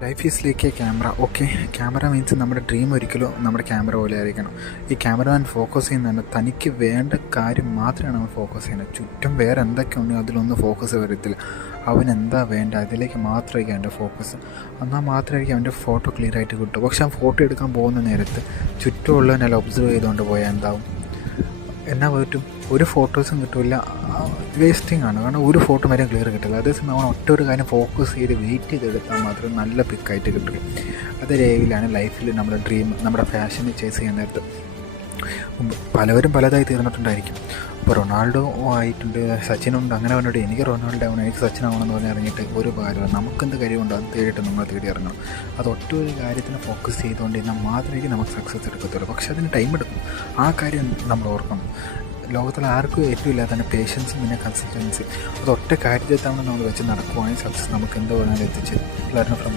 Life is like A camera. Okay, camera means നമ്മുടെ dream ഒരിക്കലും നമ്മുടെ ക്യാമറ പോലെ ആയിരിക്കണം. ഈ ക്യാമറമാൻ ഫോക്കസ് ചെയ്യുന്നതാണ് തനിക്ക് വേണ്ട കാര്യം മാത്രമാണ് അവൻ ഫോക്കസ് ചെയ്യുന്നത്. ചുറ്റും വേറെ എന്തൊക്കെ ഉണ്ടെങ്കിൽ അതിലൊന്നും ഫോക്കസ് വരത്തില്ല. അവൻ എന്താ വേണ്ട അതിലേക്ക് മാത്രമായിരിക്കും അവൻ്റെ ഫോക്കസ്. എന്നാൽ മാത്രമായിരിക്കും അവൻ്റെ ഫോട്ടോ ക്ലിയർ ആയിട്ട് കിട്ടും. പക്ഷെ ആ ഫോട്ടോ എടുക്കാൻ പോകുന്ന നേരത്ത് ചുറ്റുമുള്ളതിനെല്ലാം ഒബ്സർവ് ചെയ്തുകൊണ്ട് പോയാൽ എന്താവും? എന്നാ പറ്റും? ഒരു ഫോട്ടോസും കിട്ടില്ല, വേസ്റ്റിംഗ് ആണ്. കാരണം ഒരു ഫോട്ടോ വരെ ക്ലിയർ കിട്ടില്ല. അതേസമയം നമ്മൾ ഒറ്റ ഒരു കാര്യം ഫോക്കസ് ചെയ്ത് വെയിറ്റ് ചെയ്തെടുത്താൽ മാത്രമേ നല്ല പിക്കായിട്ട് കിട്ടുള്ളൂ. അത് രീതിയിലാണ് ലൈഫിൽ നമ്മുടെ ഡ്രീം, നമ്മുടെ ഫാഷനെ ചേസ് ചെയ്യുന്ന നേരത്ത് പലവരും പലതായി തീർന്നിട്ടുണ്ടായിരിക്കും. ഇപ്പോൾ റൊണാൾഡോ ആയിട്ടുണ്ട്, സച്ചിനുണ്ട്. അങ്ങനെ പറഞ്ഞിട്ട് എനിക്ക് റൊണാൾഡോ ആവണം, എനിക്ക് സച്ചിൻ ആവണമെന്ന് പറഞ്ഞ് ഇറങ്ങിയിട്ട് ഒരു കാര്യമില്ല. നമുക്കെന്ത് കഴിവുണ്ടോ അത് തേടിയിട്ട് നമ്മൾ തേടി ഇറങ്ങണം. അത് ഒറ്റ ഒരു കാര്യത്തിന് ഫോക്കസ് ചെയ്തുകൊണ്ടിരുന്നാൽ മാത്രമേ നമുക്ക് സക്സസ് എടുക്കത്തുള്ളൂ. പക്ഷെ അതിന് ടൈം എടുക്കും. ആ കാര്യം നമ്മൾ ഓർക്കണം. ലോകത്തിൽ ആർക്കും ഏറ്റവും ഇല്ലാത്തതാണ് പേഷ്യൻസും പിന്നെ കൺസിസ്റ്റൻസി. അത് ഒറ്റ കാര്യത്താണ് നമ്മൾ വെച്ച് നടക്കുവാണെങ്കിൽ സക്സസ് നമുക്ക് എന്ത് പറഞ്ഞാലും എത്തിച്ച്. ഫ്രം